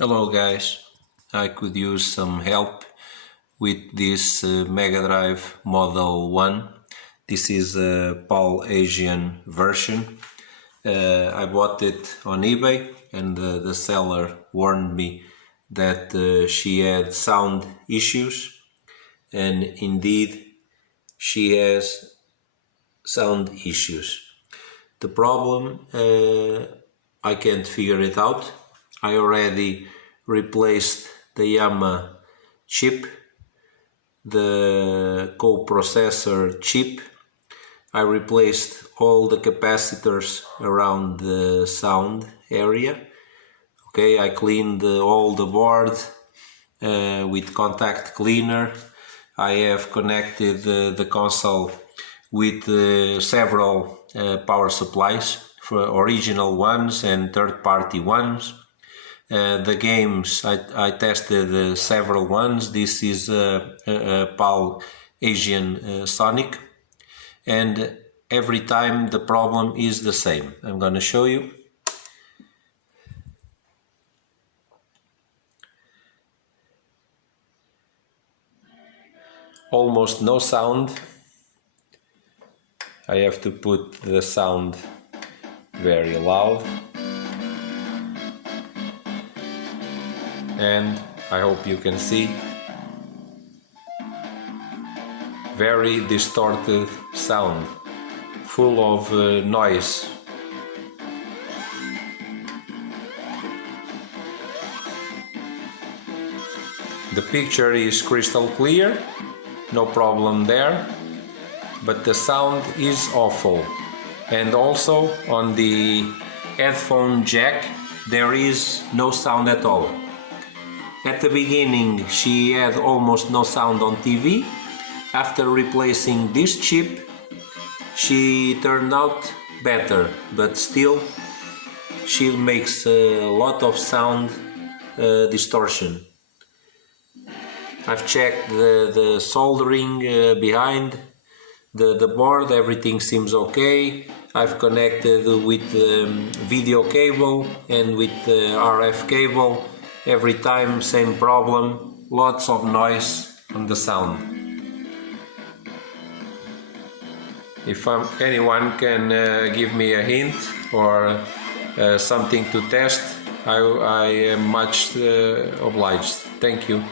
Hello guys, I could use some help with this Mega Drive Model 1. This is a PAL Asian version. I bought it on eBay and the seller warned me that she had sound issues, and indeed she has sound issues. The problem, I can't figure it out. I already replaced the Yamaha chip, the coprocessor chip. I replaced all the capacitors around the sound area. Okay, I cleaned all the board with contact cleaner. I have connected the console with several power supplies, for original ones and third-party ones. The games, I tested several ones. This is a PAL Asian Sonic, and every time the problem is the same. I'm gonna show you. Almost no sound. I have to put the sound very loud. And I hope you can see, very distorted sound, full of noise. The picture is crystal clear, no problem there, but the sound is awful. And also on the headphone jack there is no sound at all. At the beginning she had almost no sound on TV. After replacing this chip she turned out better, but still she makes a lot of sound distortion. I've checked the soldering behind the board, everything seems okay. I've connected with video cable and with RF cable. Every time same problem, lots of noise on the sound. If anyone can give me a hint or something to test, I am much obliged. Thank you.